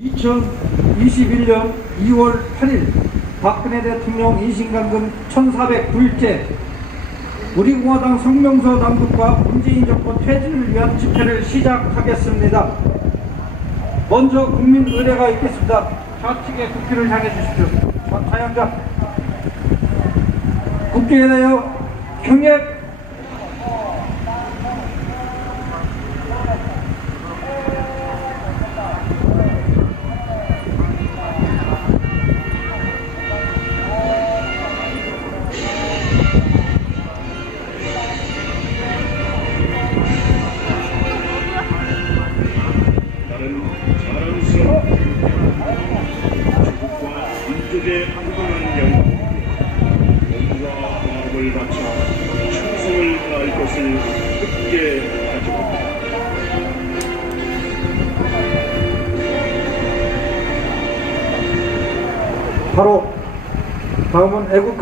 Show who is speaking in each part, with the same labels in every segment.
Speaker 1: 2021년 2월 8일 박근혜 대통령 인신감금 1409일째 우리 공화당 성명서 낭독과 문재인 정권 퇴진을 위한 집회를 시작하겠습니다. 먼저 국민 의례가 있겠습니다. 좌측에 국기를 향해 주십시오. 자, 사양자 국기에 대하여 경례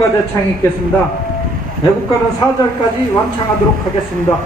Speaker 1: 애국가 대창이 있겠습니다. 애국가는 4절까지 완창하도록 하겠습니다.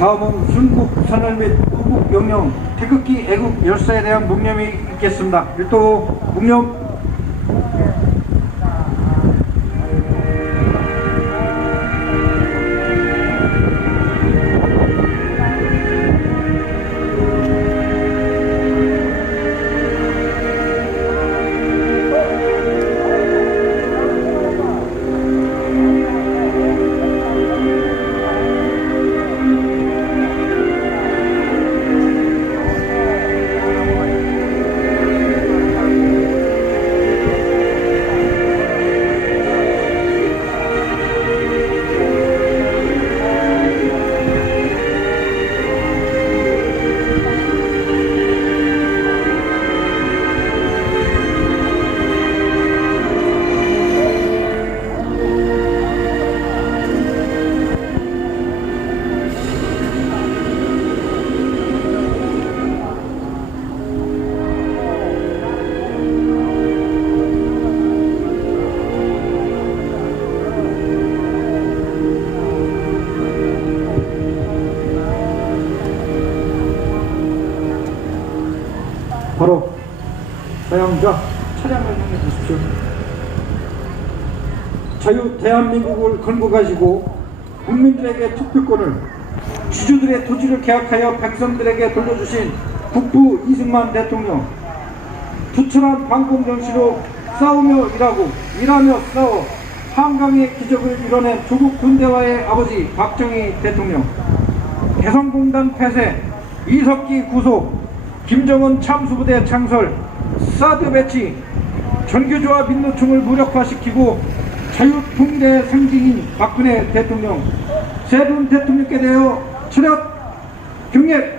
Speaker 1: 다음은 순국 선열 및 후국 명령 태극기 애국 열사에 대한 묵념이 있겠습니다. 일도 묵념 대한민국을 걸고 가시고 국민들에게 투표권을 주주들의 토지를 계약하여 백성들에게 돌려주신 국부 이승만 대통령 부천한 방공 정신으로 싸우며 일하고 일하며 싸워 한강의 기적을 이뤄낸 조국 군대와의 아버지 박정희 대통령 개성공단 폐쇄 이석기 구속 김정은 참수부대 창설 사드 배치 전교조와 민노총을 무력화시키고 자유통일의 상징인 박근혜 대통령 세 분 대통령께 대하여 철학 경례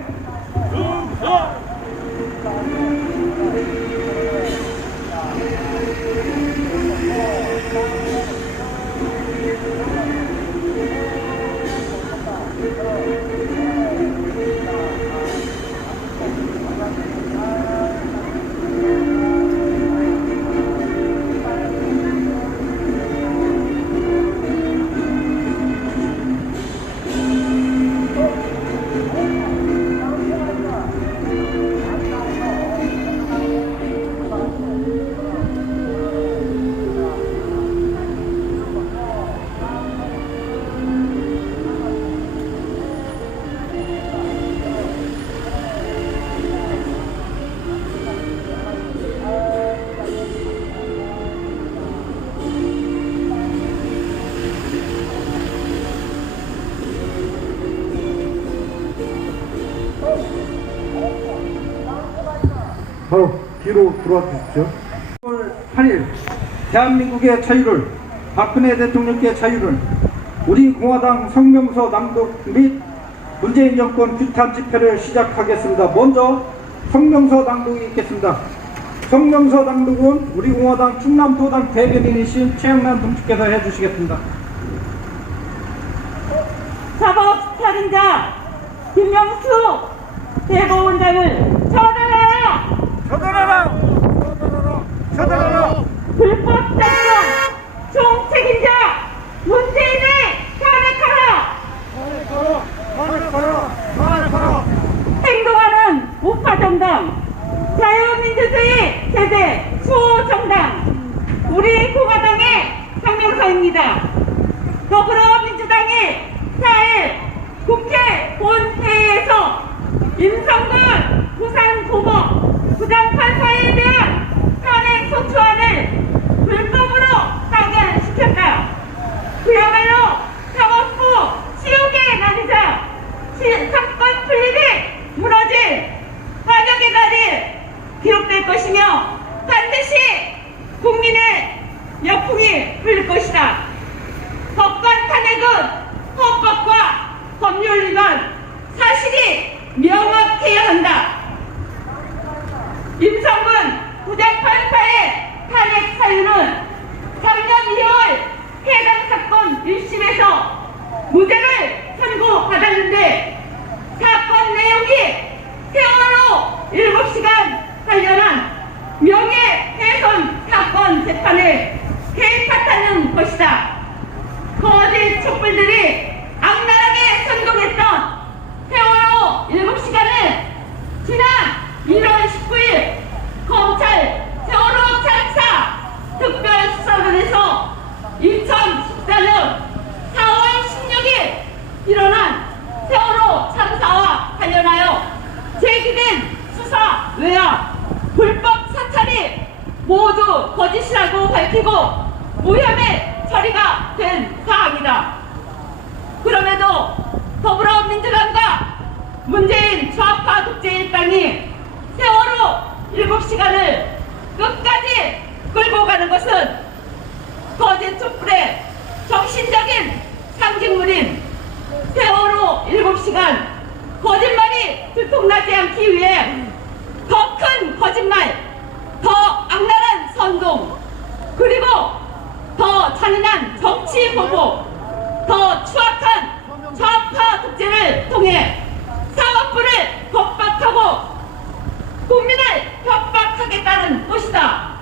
Speaker 1: 들어와 주십시오. 10월 8일 대한민국의 자유를 박근혜 대통령께 자유를 우리 공화당 성명서 낭독 및 문재인 정권 규탄 집회를 시작하겠습니다. 먼저 성명서 낭독이 있겠습니다. 성명서 낭독은 우리 공화당 충남도당 대변인이신 최영란 동지께서 해주시겠습니다.
Speaker 2: 사법 살인자 김명수 대법원장을 처단하라!
Speaker 1: 처단하라!
Speaker 2: 불법 작성 총책임자 문재인을 탄핵하라! 행동하는 우파 정당 자유민주주의 세대 수호 정당 우리 공화당의 성명서입니다. 더불어민주당이 4일 국회 본회의에서 임성근 부산 고법 부장 판사에 대한 탄핵 소추안을 불법으로 파견시켰다. 그야말로 사법부 지옥의 날이자 시- 사건 풀림이 무너질 화력의 날이 기록될 것이며 반드시 국민의 역풍이 불릴 것이다. 심판을 계획하다는 것이다. 거대 촛불들이 악랄하게 선동했던 세월호 7시간을 지난 1월 19일 검찰 세월호 참사 특별수사단에서 2014년 4월 16일 일어난 세월호 참사와 관련하여 제기된 수사 외야 불법 사찰이 모두 거짓이라고 밝히고 무혐의 처리가 된 사항이다. 그럼에도 더불어민주당과 문재인 좌파 독재 일당이 세월호 7시간을 끝까지 끌고 가는 것은 거짓 촛불의 정신적인 상징물인 세월호 7시간 거짓말이 들통나지 않기 위해 더 큰 거짓말, 더 악랄한 선동, 그리고 더 잔인한 정치 보복, 더 추악한 좌파 독재를 통해 사법부를 겁박하고 국민을 협박하겠다는 것이다.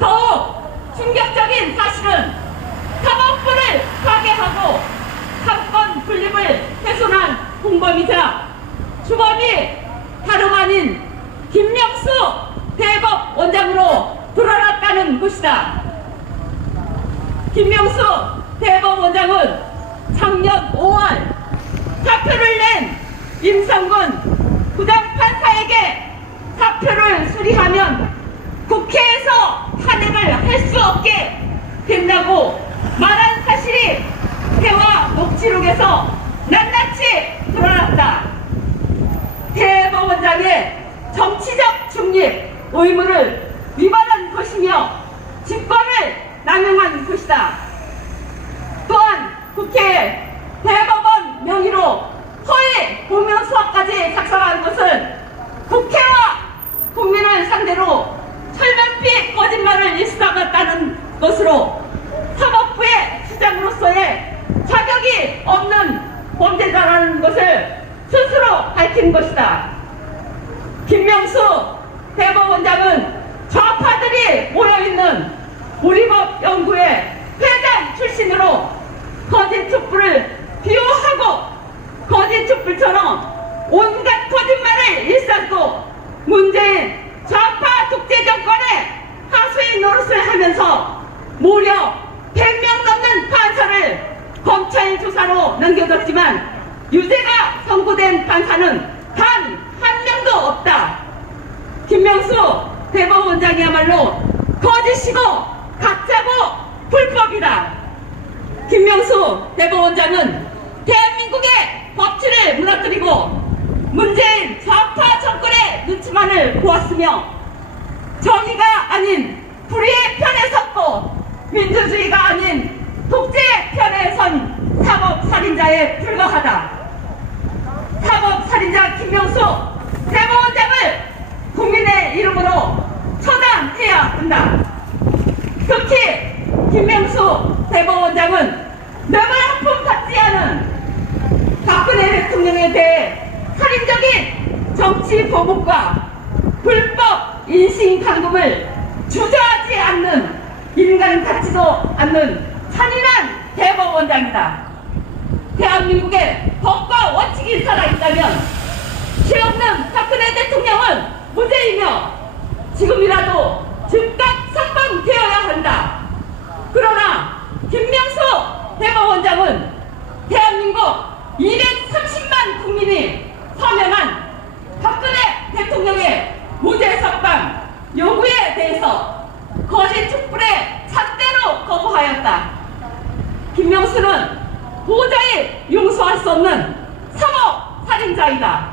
Speaker 2: 더욱 충격적인 사실은 사법부를 파괴하고 사건 분립을 훼손한 공범이자 주범이 다름 아닌 김명수 대법 원장으로 드러났다는 것이다. 김명수 대법 원장은 작년 5월 사표를 낸 임성근 부장판사에게 사표를 수리하면 국회에서 탄핵을 할 수 없게 된다고 말한 사실이 대화 녹취록에서 낱낱이 드러났다. 대법원장의 정치적 중립 의무를 위반한 것이며 직권을 남용한 것이다. 또한 국회에 대법원 명의로 허위 공명 수학까지 작성한 것은 국회와 국민을 상대로 철면피 거짓말을 일삼았다는 것으로 사법부의 수장으로서의 자격이 없는 범죄자라는 것을 스스로 밝힌 것이다. 김명수 대법원장은 좌파들이 모여있는 우리법 연구회 회장 출신으로 거짓 촛불을 비호하고 거짓 촛불처럼 온갖 거짓말을 일삼고 문재인 좌파 독재 정권의 하수인 노릇을 하면서 무려 100명 넘는 판사를 검찰 조사로 넘겨줬지만 유죄가 선고된 판사는 단 한 명도 없다. 김명수 대법원장이야말로 거짓이고 가짜고 불법이다. 김명수 대법원장은 대한민국의 법치를 무너뜨리고 문재인 좌파 정권의 눈치만을 보았으며 정의가 아닌 불의의 편에 섰고 민주주의가 아닌 독재의 편에 선 사법살인자에 불과하다. 사법살인자 김명수 대법원장을 국민의 이름으로 처단해야 한다. 특히 김명수 대법원장은 명을 한푼 받지 않은 박근혜 대통령에 대해 살인적인 정치 보복과 불법 인신 감금을 주저하지 않는 인간 같지도 않는 잔인한 대법원장이다. 대한민국의 법과 원칙이 살아있다면 죄 없는 박근혜 대통령은 무죄이며 지금이라도 즉각 석방되어야 한다. 그러나 김명수 대법원장은 대한민국 230만 국민이 서명한 박근혜 대통령의 무죄 석방 요구에 대해서 거짓 촛불에 잣대로 거부하였다. 김명수는 도저히 용서할 수 없는 사법 살인자이다.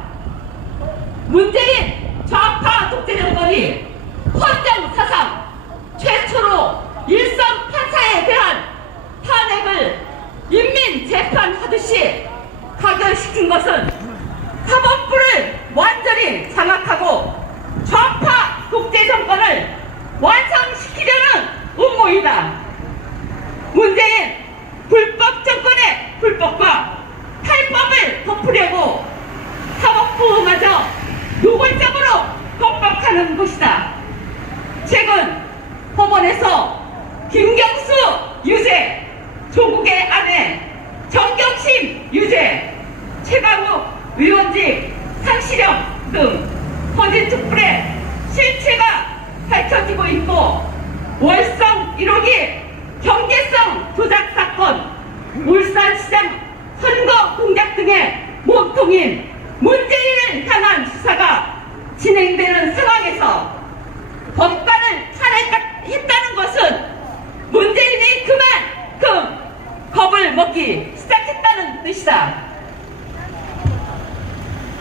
Speaker 2: 문재인 좌파 독재 정권이 헌정 사상 최초로 일선 판사에 대한 탄핵을 인민 재판하듯이 가결시킨 것은 사법부를 완전히 장악하고 좌파 독재 정권을 완성시키려는 음모이다. 문재인 불법 정권의 불법과 탈법을 덮으려고 사법부마저 노골적으로 겁박하는 것이다. 최근 법원에서 김경수 유죄, 조국의 아내 정경심 유죄, 최강욱 의원직 상실형 등 거짓 촛불의 실체가 밝혀지고 있고 월성 1호기 경제성 조작 사건, 울산시장 선거 공작 등의 몸통인 문재인을 향한 수사가 진행되는 상황에서 법관을 탄핵 했다는 것은 문재인이 그만큼 겁을 먹기 시작했다는 뜻이다.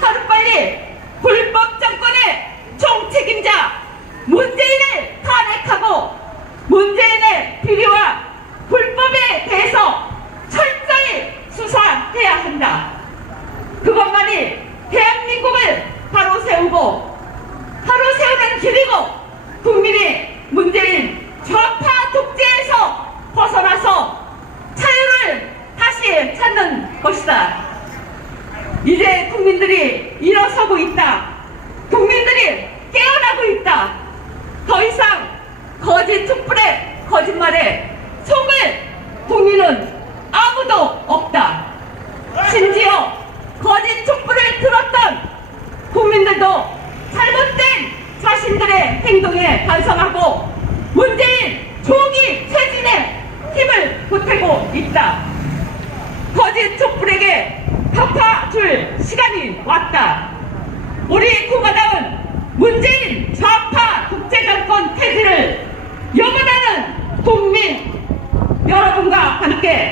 Speaker 2: 하루빨리 불법 정권의 총책임자 문재인을 탄핵하고 문재인의 비리와 불법에 대해서 철저히 수사해야 한다. 그것만이 대한민국을 바로 세우고 바로 세우는 길이고 국민이 문재인 좌파 독재에서 벗어나서 자유를 다시 찾는 것이다. 이제 국민들이 일어서고 있다. 국민들이 깨어나고 있다. 더 이상 거짓 촛불에 거짓말에 속을 국민은 아무도 없다. 심지어 거짓 촛불을 들었던 국민들도 잘못된 자신들의 행동에 반성하고 문재인 조기 퇴진에 힘을 보태고 있다. 거짓 촛불에게 갚아줄 시간이 왔다. 우리 공화당은 문재인 좌파 독재 정권 폐지를 염원하는 국민 여러분과 함께